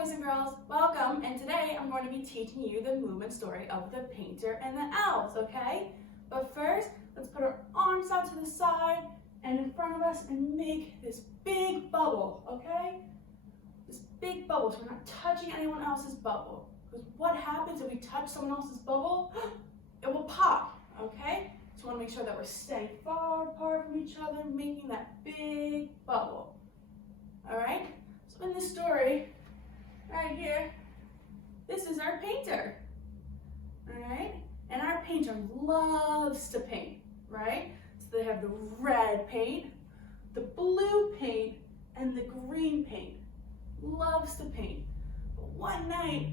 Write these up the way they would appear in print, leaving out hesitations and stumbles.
boys and girls, welcome, and today I'm going to be teaching you the movement story of the painter and the elves, okay? But first, let's put our arms out to the side and in front of us and make this big bubble, okay? This big bubble, so we're not touching anyone else's bubble. Because what happens if we touch someone else's bubble? It will pop, okay? So we want to make sure that we're staying far apart from each other, making that big bubble, all right? So in this story, right here, this is our painter, all right? And our painter loves to paint, right? So they have the red paint, the blue paint, and the green paint. Loves to paint. But one night,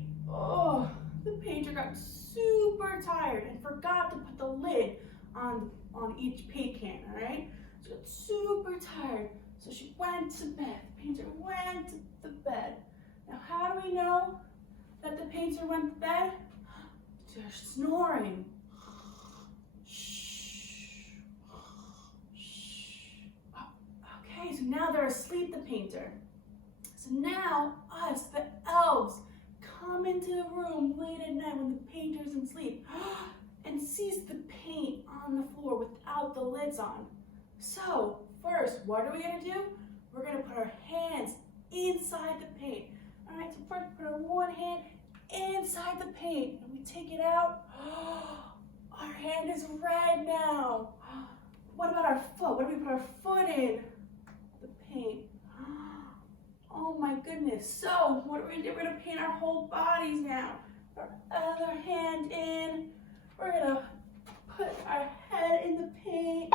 the painter got super tired and forgot to put the lid on each paint can, all right? She got super tired, so she went to bed. The painter went to bed. Now, how do we know that the painter went to bed? They're snoring. Shh. Shh. Okay, so now they're asleep, the painter. So now us, the elves, come into the room late at night when the painter's asleep and sees the paint on the floor without the lids on. So first, what are we gonna do? We're gonna put our hands inside the paint. All right, so first put our one hand inside the paint and we take it out. Our hand is red now. What about our foot? What do we put our foot in? The paint. Oh my goodness. So what are we doing? We're gonna paint our whole bodies now. Our other hand in. We're gonna put our head in the paint,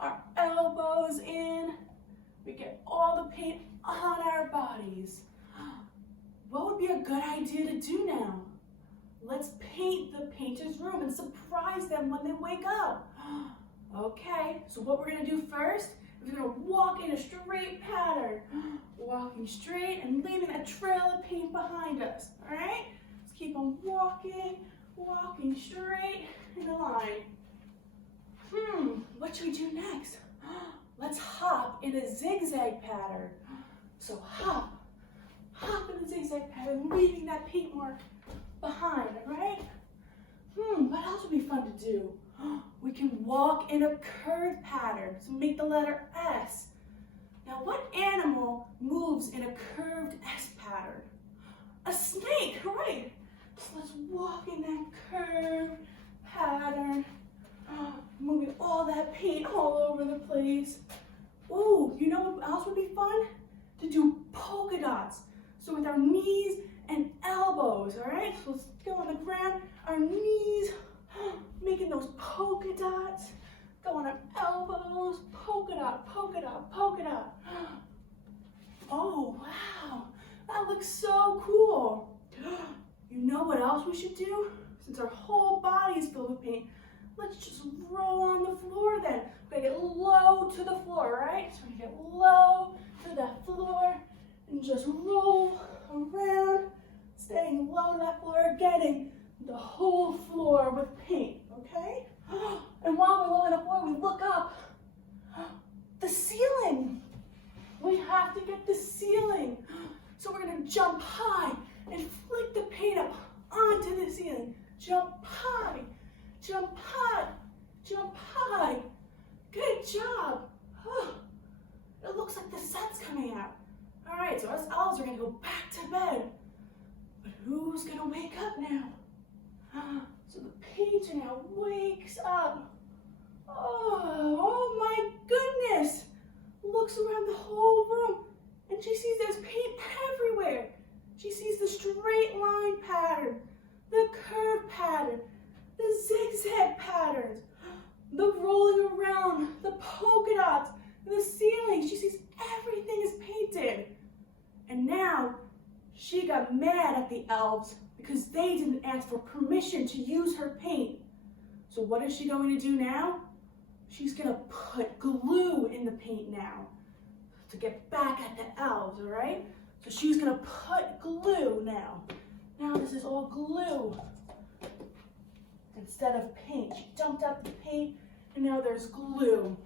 our elbows in. We get all the paint on our bodies. What would be a good idea to do now? Let's paint the painter's room and surprise them when they wake up. Okay, so what we're gonna do first, we're gonna walk in a straight pattern. Walking straight and leaving a trail of paint behind us, all right? Let's keep on walking straight in a line. What should we do next? Let's hop in a zigzag pattern. So hop in a zigzag pattern, leaving that paint mark behind, all right? What else would be fun to do? We can walk in a curved pattern, so make the letter S. Now, what animal moves in a curved S pattern? A snake, right? So let's walk in that curved pattern, moving all that paint all over the place. Ooh, you know what else would be fun? To do polka dots. So with our knees and elbows, all right? So let's go on the ground, our knees, making those polka dots. Go on our elbows, polka dot, polka dot, polka dot. Oh, wow, that looks so cool. You know what else we should do? Since our whole body is filled with paint, let's just roll on the floor then. We're gonna get low to the floor, right? So we're gonna get low to the floor and just roll around, staying low to that floor, getting the whole floor with paint, okay? And while we're low on the floor, we look up. The ceiling. We have to get the ceiling. So we're gonna jump high and flick the paint up onto the ceiling. Jump high, jump high, jump high. Good job. It looks like the sun's coming out. All right, so us elves are gonna go back to bed. But who's gonna wake up now? So the painter now wakes up. Oh my goodness. Looks around the whole room and she sees there's paint everywhere. She sees the straight line pattern, the curve pattern, the zigzag patterns, the rolling around, the polka dots, the ceiling. She sees everything is painted. And now she got mad at the elves because they didn't ask for permission to use her paint. So what is she going to do now? She's gonna put glue in the paint now to get back at the elves, all right? So she's gonna put glue now. Now this is all glue instead of paint. She dumped out the paint and now there's glue,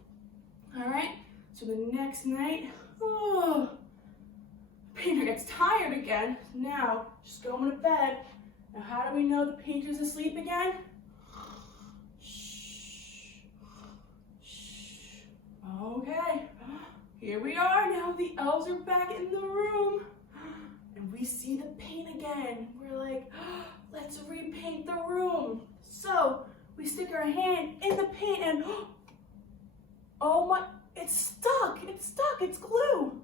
all right? So the next night, Painter gets tired again. Now, just going to bed. Now, how do we know the painter's asleep again? Shh. Shh. Okay. Here we are now. The elves are back in the room. And we see the paint again. We're like, let's repaint the room. So, we stick our hand in the paint and, oh my, it's stuck. It's stuck. It's glue.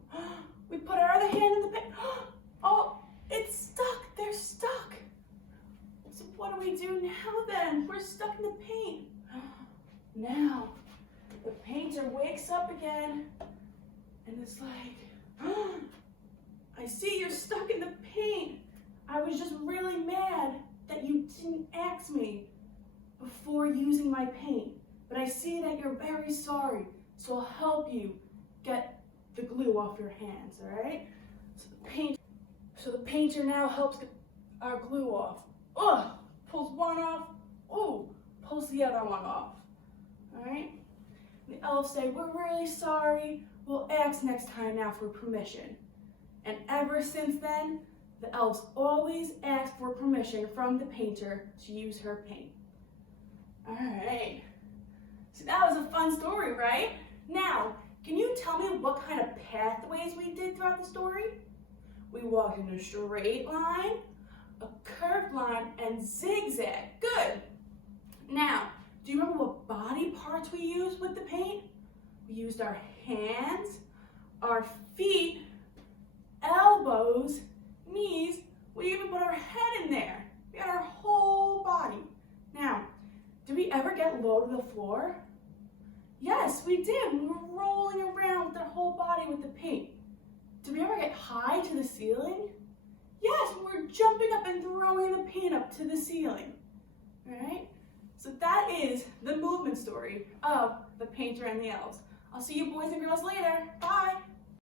We put our other hand in the paint. Oh, it's stuck. They're stuck. So what do we do now then? We're stuck in the paint. Now, the painter wakes up again and it's like, I see you're stuck in the paint. I was just really mad that you didn't ask me before using my paint. But I see that you're very sorry, so I'll help you get the glue off your hands, all right? So the painter now helps get our glue off. Ugh, pulls one off, ooh, pulls the other one off, all right? The elves say, we're really sorry. We'll ask next time now for permission. And ever since then, the elves always ask for permission from the painter to use her paint. All right. So that was a fun story, right? Now, can you tell me what kind of pathways we did throughout the story? We walked in a straight line, a curved line, and zigzag. Good. Now, do you remember what body parts we used with the paint? We used our hands, our feet, elbows, knees. We even put our head in there. We had our whole body. Now, did we ever get low to the floor? Yes, we did. We were rolling around with our whole body with the paint. Did we ever get high to the ceiling? Yes, we were jumping up and throwing the paint up to the ceiling. All right? So that is the movement story of the painter and the elves. I'll see you boys and girls later. Bye.